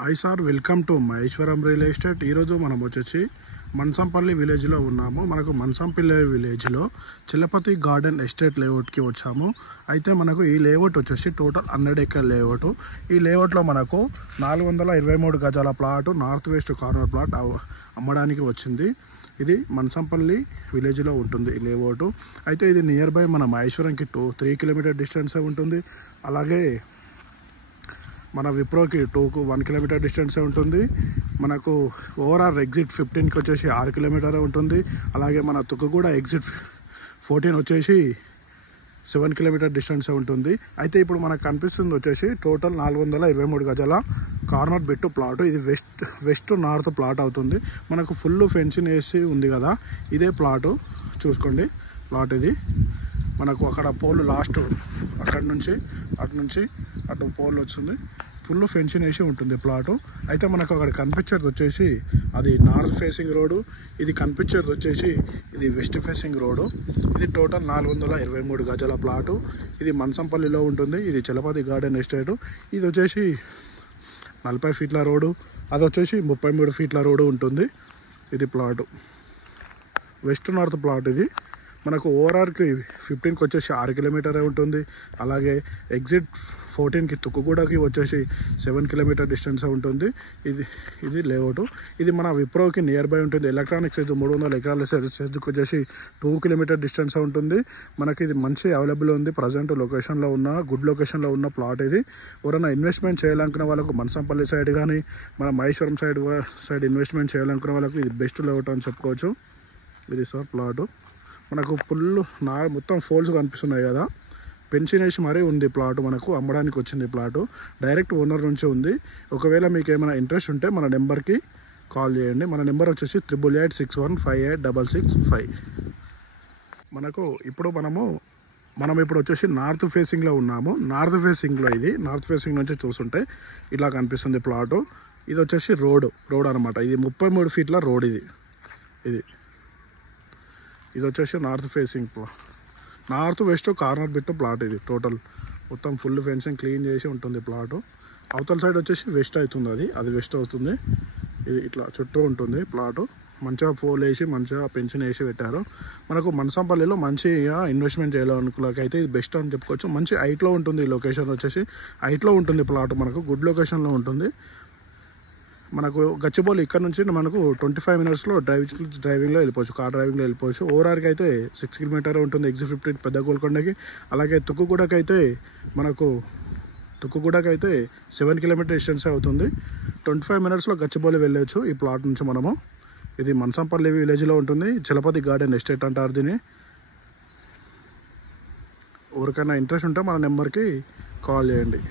Hi sir, welcome to Maheshwaram real estate. ఈరోజు మనం వచ్చేసి మన్సంపల్లి విలేజ్లో ఉన్నాము. మనకు మన్సంపల్లి విలేజ్లో చిలపతి గార్డెన్ ఎస్టేట్ లేఅవుట్కి వచ్చాము. అయితే మనకు ఈ లేఅవుట్ వచ్చేసి టోటల్ 100 ఎకర్ లేఅవుట్. ఈ లేఅవుట్లో మనకు 423 గజాల plot, north west corner plot అమ్మడానికి వచ్చింది. ఇది మన్సంపల్లి విలేజ్లో ఉంటుంది ఈ లేఅవుట్. అయితే ఇది నియర్ బై మన మహేశ్వరంకి 3 కిలోమీటర్ డిస్టెన్సే ఉంటుంది. అలాగే మన విప్రోకి 1 కిలోమీటర్ డిస్టెన్సే ఉంటుంది. మనకు ఓవరాల్ ఎగ్జిట్ 15కి వచ్చేసి 6 కిలోమీటర్ ఉంటుంది. అలాగే మన తుక్కుగూడ ఎగ్జిట్ 14 వచ్చేసి 7 కిలోమీటర్ డిస్టెన్సే ఉంటుంది. అయితే ఇప్పుడు మనకు కనిపిస్తుంది వచ్చేసి టోటల్ 423 గజాల కార్నర్ బిట్టు ప్లాట్. ఇది వెస్ట్ నార్త్ ప్లాట్ అవుతుంది. మనకు ఫుల్ ఫెన్సింగ్ వేసి ఉంది కదా, ఇదే ప్లాటు. చూసుకోండి, ప్లాట్ ఇది. మనకు అక్కడ పోల్ లాస్ట్ అక్కడి నుంచి అటు పోల్ వచ్చింది. ఫుల్ ఫెన్సింగ్ వేసి ఉంటుంది ప్లాటు. అయితే మనకు అక్కడ కనిపించేది వచ్చేసి అది నార్త్ ఫేసింగ్ రోడ్డు, ఇది కనిపించేది వచ్చేసి ఇది వెస్ట్ ఫేసింగ్ రోడ్డు. ఇది టోటల్ 423 గజాల ప్లాటు. ఇది మన్సంపల్లిలో ఉంటుంది. ఇది చిలపతి గార్డెన్ ఎస్టేటు. ఇది వచ్చేసి 40 ఫీట్ల రోడ్డు, అది వచ్చేసి 33 ఫీట్ల రోడ్డు ఉంటుంది. ఇది ప్లాటు వెస్ట్ నార్త్ ప్లాట్. ఇది మనకు ఓవరాల్కి 15కి వచ్చేసి 6 కిలోమీటరే ఉంటుంది. అలాగే ఎగ్జిట్ 14కి తుక్కుగూడకి వచ్చేసి 7 కిలోమీటర్ డిస్టెన్స్ ఉంటుంది. ఇది లేఅవుట్. ఇది మన విప్రోకి నియర్ బై ఉంటుంది. ఎలక్ట్రానిక్ సైజ్ 300 ఎకరాల సైజుకి వచ్చేసి 2 కిలోమీటర్ డిస్టెన్స్ ఉంటుంది. మనకి ఇది మంచి అవైలబుల్ ఉంది. ప్రజెంట్ లొకేషన్లో ఉన్న గుడ్ లొకేషన్లో ఉన్న ప్లాట్ ఇది. ఎవరైనా ఇన్వెస్ట్మెంట్ చేయాలనుకున్న వాళ్ళకు మన్సంపల్లి సైడ్ కానీ మన మహేశ్వరం సైడ్ ఇన్వెస్ట్మెంట్ చేయాలనుకున్న వాళ్ళకు ఇది బెస్ట్ లేఅవుట్ అని చెప్పుకోవచ్చు. ఇది సార్ ప్లాటు. మనకు ఫుల్ మొత్తం ఫోల్స్ కనిపిస్తున్నాయి కదా, పెన్షన్ వేసి మరీ ఉంది ప్లాట్. మనకు అమ్మడానికి వచ్చింది ప్లాటు. డైరెక్ట్ ఓనర్ నుంచి ఉంది. ఒకవేళ మీకు ఏమైనా ఇంట్రెస్ట్ ఉంటే మన నెంబర్కి కాల్ చేయండి. మన నెంబర్ వచ్చేసి 8861586665. మనకు ఇప్పుడు మనం ఇప్పుడు వచ్చేసి నార్త్ ఫేసింగ్లో ఉన్నాము. నార్త్ ఫేసింగ్లో ఇది నార్త్ ఫేసింగ్ నుంచి చూస్తుంటే ఇలా కనిపిస్తుంది ప్లాటు. ఇది వచ్చేసి రోడ్ అనమాట. ఇది 33 ఫీట్ల రోడ్. ఇది వచ్చేసి north facing north west corner bit plot. ఇది టోటల్ మొత్తం ఫుల్ ఫెన్సింగ్ క్లీన్ చేసి ఉంటుంది ప్లాటు. అవతల సైడ్ వచ్చేసి వెస్ట్ అవుతుంది. అది వెస్ట్ అవుతుంది. ఇది ఇట్లా చుట్టూ ఉంటుంది ప్లాటు. మంచిగా పోల్ వేసి మంచిగా పెన్షన్ వేసి పెట్టారు. మనకు మన్సంపల్లిలో మంచిగా ఇన్వెస్ట్మెంట్ చేయాలనుకులకైతే ఇది బెస్ట్ అని చెప్పుకోవచ్చు. మంచి హైట్లో ఉంటుంది. లొకేషన్ వచ్చేసి హైట్లో ఉంటుంది ప్లాట్. మనకు గుడ్ లొకేషన్లో ఉంటుంది. మనకు గచ్చిబౌలి ఇక్కడ నుంచి మనకు 25 మినిట్స్లో డ్రైవింగ్లో వెళ్ళిపోవచ్చు. కార్ డ్రైవింగ్లో వెళ్ళిపోవచ్చు. ఓవరాల్కి అయితే 6 కిలోమీటర్ ఉంటుంది ఎగ్జిట్ 15 పెద్ద గోల్కొండకి. అలాగే తుక్కుగూడకైతే 7 కిలోమీటర్ డిస్టెన్స్ అవుతుంది. 25 మినిట్స్లో గచ్చిబౌలి వెళ్ళవచ్చు ఈ ప్లాట్ నుంచి మనము. ఇది మన్సంపల్లి విలేజ్లో ఉంటుంది. చిలపతి గార్డెన్ ఎస్టేట్ అంటారు దీన్ని. ఎవరికైనా ఇంట్రెస్ట్ ఉంటే మన నెంబర్కి కాల్ చేయండి.